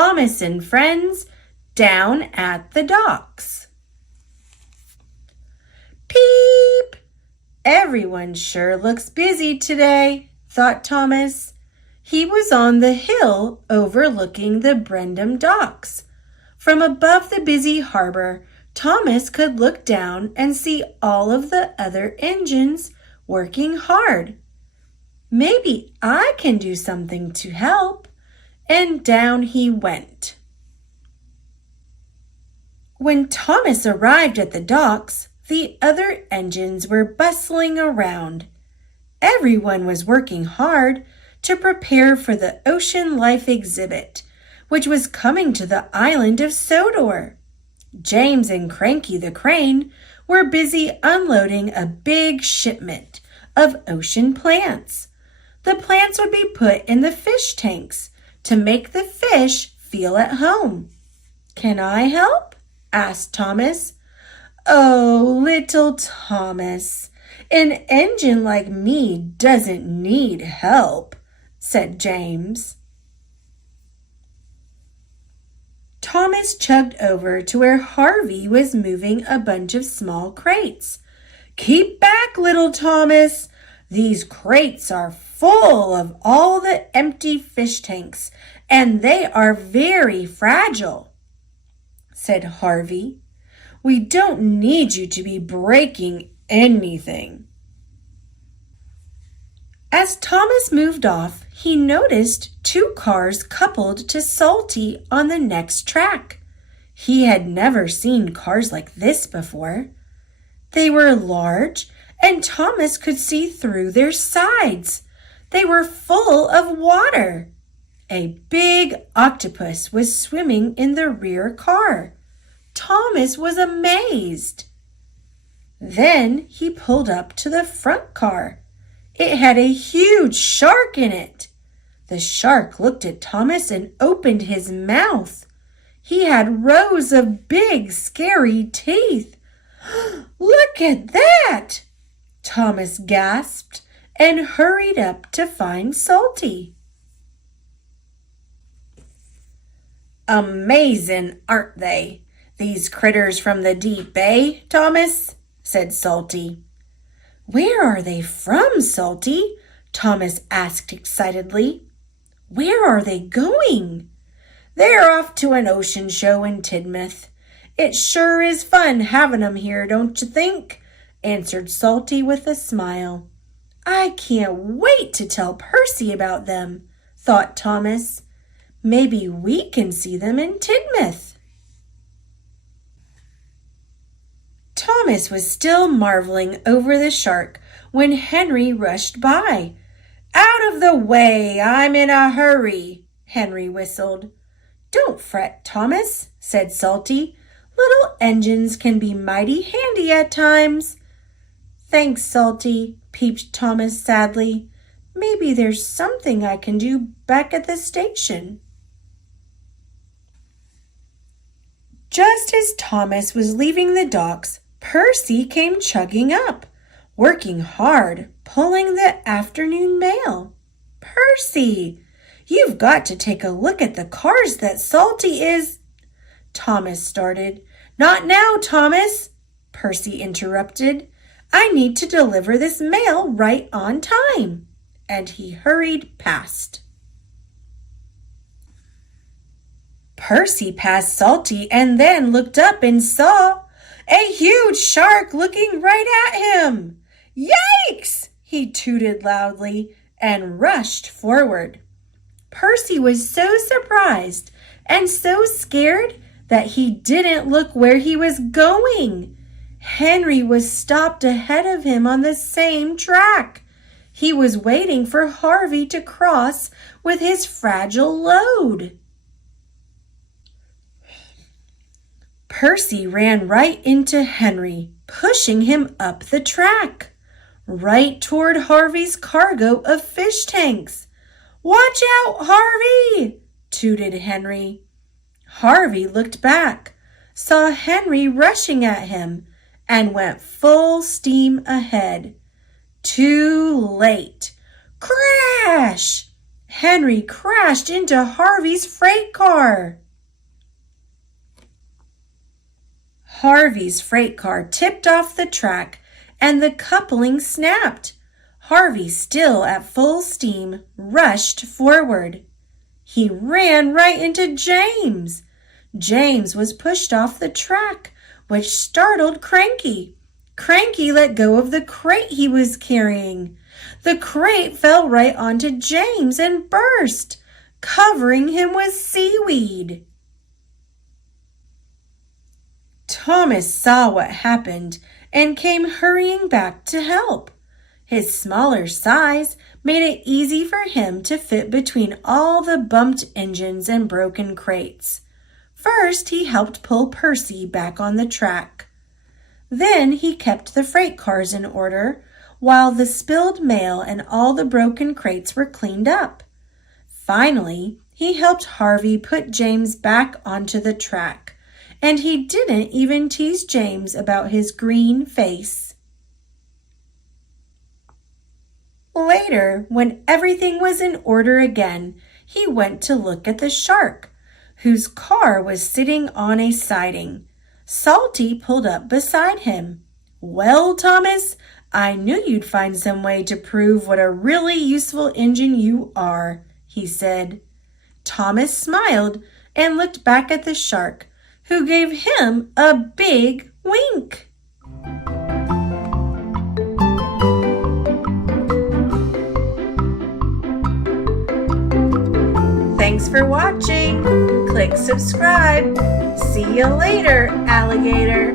Thomas and friends down at the docks. Peep! Everyone sure looks busy today, thought Thomas. He was on the hill overlooking the Brendam docks. From above the busy harbor, Thomas could look down and see all of the other engines working hard. Maybe I can do something to help. And down he went. When Thomas arrived at the docks, the other engines were bustling around. Everyone was working hard to prepare for the Ocean Life exhibit, which was coming to the island of Sodor. James and Cranky the crane were busy unloading a big shipment of ocean plants. The plants would be put in the fish tanks to make the fish feel at home. "Can I help?" asked Thomas. "Oh, little Thomas, an engine like me doesn't need help," said James. Thomas chugged over to where Harvey was moving a bunch of small crates. "Keep back, little Thomas. These crates are full of all the empty fish tanks, and they are very fragile," said Harvey. "We don't need you to be breaking anything." As Thomas moved off, he noticed 2 cars coupled to Salty on the next track. He had never seen cars like this before. They were large, and Thomas could see through their sides. They were full of water. A big octopus was swimming in the rear car. Thomas was amazed. Then he pulled up to the front car. It had a huge shark in it. The shark looked at Thomas and opened his mouth. He had rows of big, scary teeth. "Look at that!" Thomas gasped and hurried up to find Salty. "Amazin', aren't they, these critters from the deep, eh, Thomas?" said Salty. "Where are they from, Salty?" Thomas asked excitedly. "Where are they going?" "They're off to an ocean show in Tidmouth. It sure is fun having 'em here, don't you think?" answered Salty with a smile. "I can't wait to tell Percy about them," thought Thomas. "Maybe we can see them in Tidmouth." Thomas was still marveling over the shark when Henry rushed by. "Out of the way, I'm in a hurry," Henry whistled. "Don't fret, Thomas," said Salty. "Little engines can be mighty handy at times." "Thanks, Salty," peeped Thomas sadly. "Maybe there's something I can do back at the station." Just as Thomas was leaving the docks, Percy came chugging up, working hard, pulling the afternoon mail. "Percy, you've got to take a look at the cars that Salty is—" Thomas started. "Not now, Thomas," Percy interrupted. "I need to deliver this mail right on time." And he hurried past. Percy passed Salty and then looked up and saw a huge shark looking right at him. "Yikes!" he tooted loudly and rushed forward. Percy was so surprised and so scared that he didn't look where he was going. Henry was stopped ahead of him on the same track. He was waiting for Harvey to cross with his fragile load. Percy ran right into Henry, pushing him up the track, right toward Harvey's cargo of fish tanks. "Watch out, Harvey!" tooted Henry. Harvey looked back, saw Henry rushing at him, and went full steam ahead. Too late. Crash! Henry crashed into Harvey's freight car. Harvey's freight car tipped off the track and the coupling snapped. Harvey, still at full steam, rushed forward. He ran right into James. James was pushed off the track, which startled Cranky. Cranky let go of the crate he was carrying. The crate fell right onto James and burst, covering him with seaweed. Thomas saw what happened and came hurrying back to help. His smaller size made it easy for him to fit between all the bumped engines and broken crates. First, he helped pull Percy back on the track. Then he kept the freight cars in order, while the spilled mail and all the broken crates were cleaned up. Finally, he helped Harvey put James back onto the track, and he didn't even tease James about his green face. Later, when everything was in order again, he went to look at the shark, whose car was sitting on a siding. Salty pulled up beside him. "Well, Thomas, I knew you'd find some way to prove what a really useful engine you are," he said. Thomas smiled and looked back at the shark, who gave him a big wink. Thanks for watching. Click subscribe. See you later, alligator.